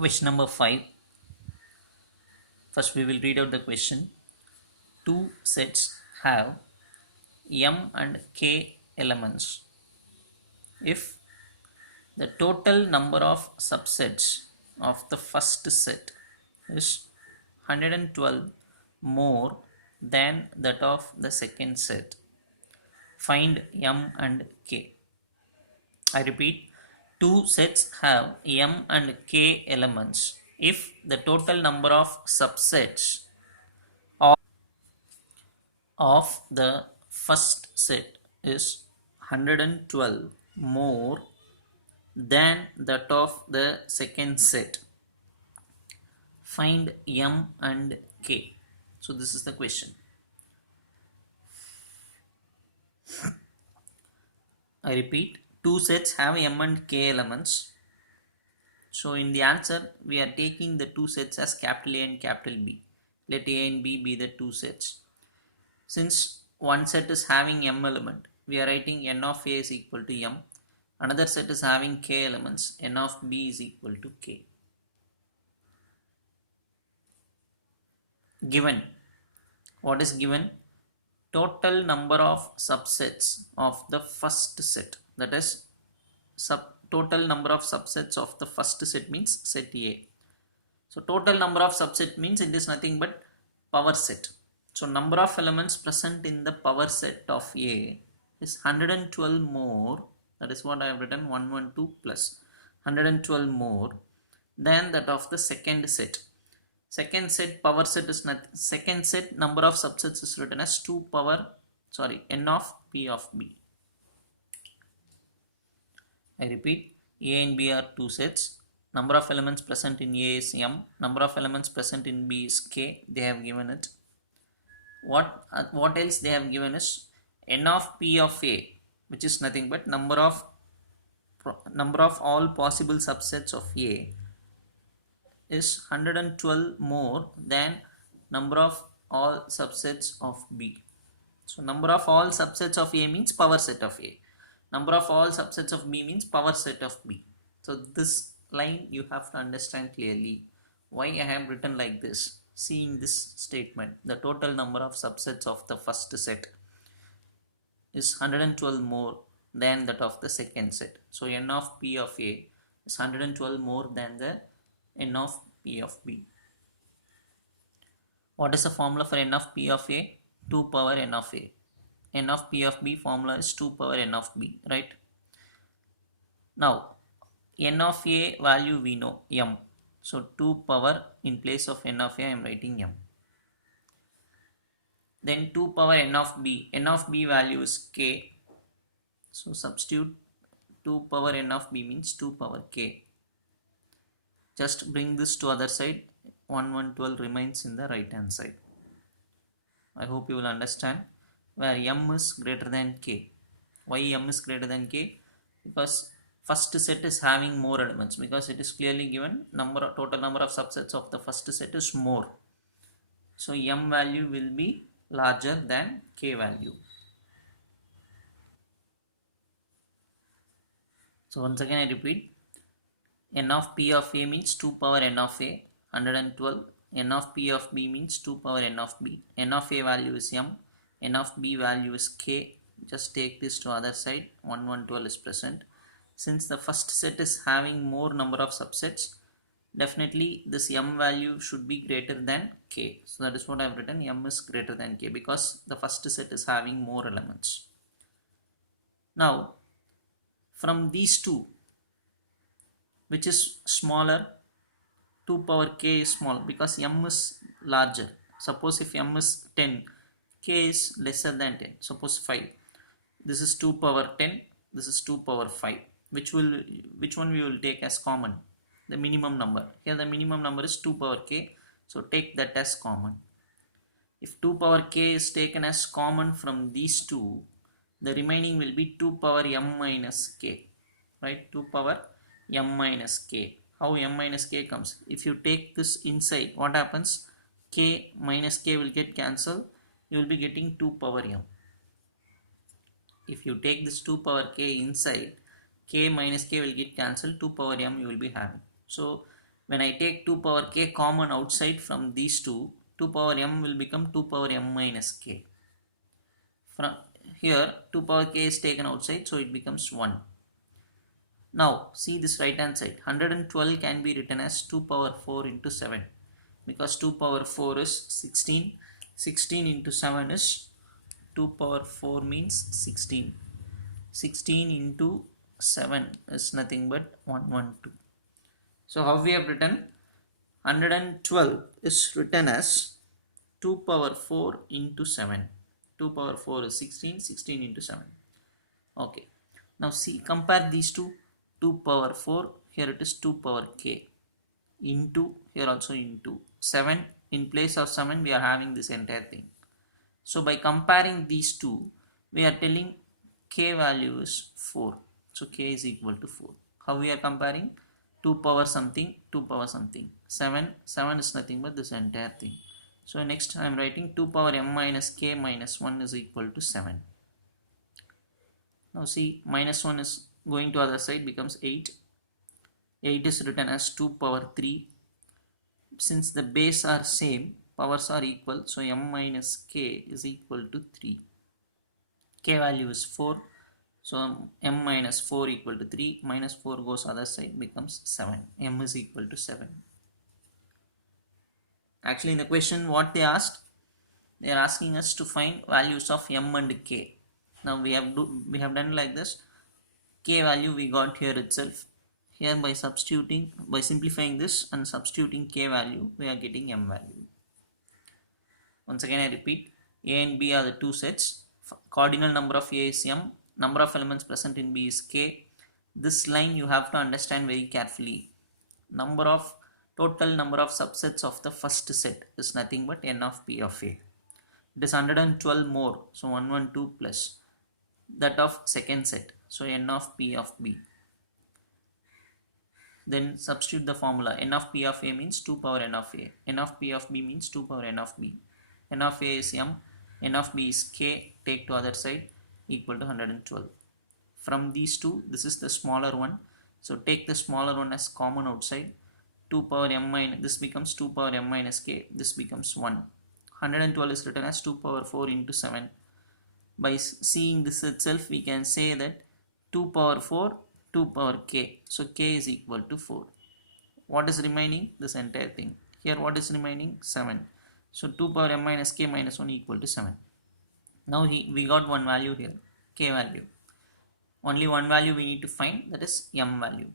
Question number 5. First, we will read out the question. Two sets have m and k elements. If the total number of subsets of the first set is 112 more than that of the second set, find m and k. I repeat, two sets have m and k elements. If the total number of subsets of the first set is 112 more than that of the second set, find m and k. So this is the question. I repeat, two sets have m and k elements. So in the answer, we are taking the two sets as capital A and capital B. Let A and B be the two sets. Since one set is having m element, we are writing n of A is equal to m. Another set is having k elements, n of B is equal to k. Given. What is given? Total number of subsets of the first set. That is, total number of subsets of the first set means set A. So total number of subset means it is nothing but power set. So number of elements present in the power set of A is 112 more. That is what I have written, 112 plus 112 more than that of the second set. Second set power set is not, second set number of subsets is written as n of P of B. I repeat, A and B are two sets. Number of elements present in A is m. Number of elements present in B is k. They have given it. What else they have given is n of P of A, which is nothing but number of all possible subsets of A is 112 more than number of all subsets of B. So number of all subsets of A means power set of A. Number of all subsets of B means power set of B. So this line you have to understand clearly why I have written like this. See in this statement, the total number of subsets of the first set is 112 more than that of the second set. So n of P of A is 112 more than the n of P of B. What is the formula for n of P of A? 2 power n of A. N of P of B formula is 2 power n of B, right? Now n of A value we know, m. So 2 power, in place of n of A I am writing m. Then 2 power n of B. N of B value is k. So substitute 2 power n of B means 2 power k. Just bring this to other side. 112 remains in the right hand side. I hope you will understand where m is greater than k. Why m is greater than k? Because first set is having more elements, because it is clearly given total number of subsets of the first set is more. So m value will be larger than k value. So once again I repeat, n of P of A means 2 power n of A, 112. N of P of B means 2 power n of B. N of A value is m. N of B value is k. Just take this to other side. 112 is present. Since the first set is having more number of subsets, definitely this m value should be greater than k. So that is what I have written, m is greater than k, because the first set is having more elements. Now from these two, which is smaller? 2 power k is small because m is larger. Suppose if m is 10, k is lesser than 10. Suppose 5. This is 2 power 10. This is 2 power 5. Which one we will take as common? The minimum number. Here the minimum number is 2 power k. So take that as common. If 2 power k is taken as common from these two, the remaining will be 2 power m minus k. Right? 2 power m minus k. How m minus k comes? If you take this inside, what happens? K minus k will get cancelled. You will be getting 2 power m. If you take this 2 power k inside, k minus k will get cancelled. 2 power m you will be having. So When I take 2 power k common outside from these two, 2 power m will become 2 power m minus k. From here 2 power k is taken outside, so it becomes 1. Now see this right hand side, 112 can be written as 2 power 4 into 7, because 2 power 4 is 16, 16 into 7 is 2 power 4 means 16, 16 into 7 is nothing but 112. So how we have written, 112 is written as 2 power 4 into 7, 2 power 4 is 16, 16 into 7. Okay, now see, compare these two, 2 power 4, here it is 2 power k, into, here also into 7, in place of 7 we are having this entire thing. So by comparing these two, we are telling k value is 4, so k is equal to 4. How we are comparing? 2 power something, 2 power something, 7 is nothing but this entire thing. So next I am writing 2 power m minus k minus 1 is equal to 7. Now see, minus 1 is going to other side, becomes 8. 8 is written as 2 power 3. Since the base are same, powers are equal, so m minus k is equal to 3. K value is 4, so m minus 4 equal to 3, minus 4 goes other side, becomes 7. M is equal to 7. Actually in the question what they asked, they are asking us to find values of m and k. Now we have done like this. K value we got here itself. Here by simplifying this and substituting k value, we are getting m value. Once again I repeat, A and B are the two sets. Cardinal number of A is m. Number of elements present in B is k. This line you have to understand very carefully. Total number of subsets of the first set is nothing but n of P of A. It is 112 more, so 112 plus that of second set, so n of P of B. Then substitute the formula, n of P of A means 2 power n of A, n of P of B means 2 power n of B. N of A is m, n of B is k, take to other side, equal to 112. From these two, this is the smaller one, so take the smaller one as common outside. 2 power m minus, this becomes 2 power m minus k, this becomes 1. 112 is written as 2 power 4 into 7. By seeing this itself, we can say that 2 power 4, 2 power k, so k is equal to 4. What is remaining? This entire thing. Here what is remaining? 7. So 2 power m minus k minus 1 equal to 7. Now we got one value here, k value. Only one value we need to find, that is m value.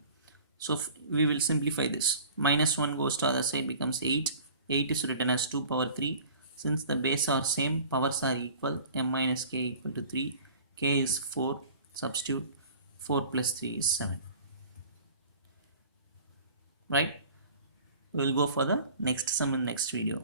So we will simplify this. Minus 1 goes to other side, becomes 8. 8 is written as 2 power 3. Since the base are same, powers are equal, m minus k equal to 3. K is 4. Substitute. 4 plus 3 is 7. Right? We will go for the next sum in next video.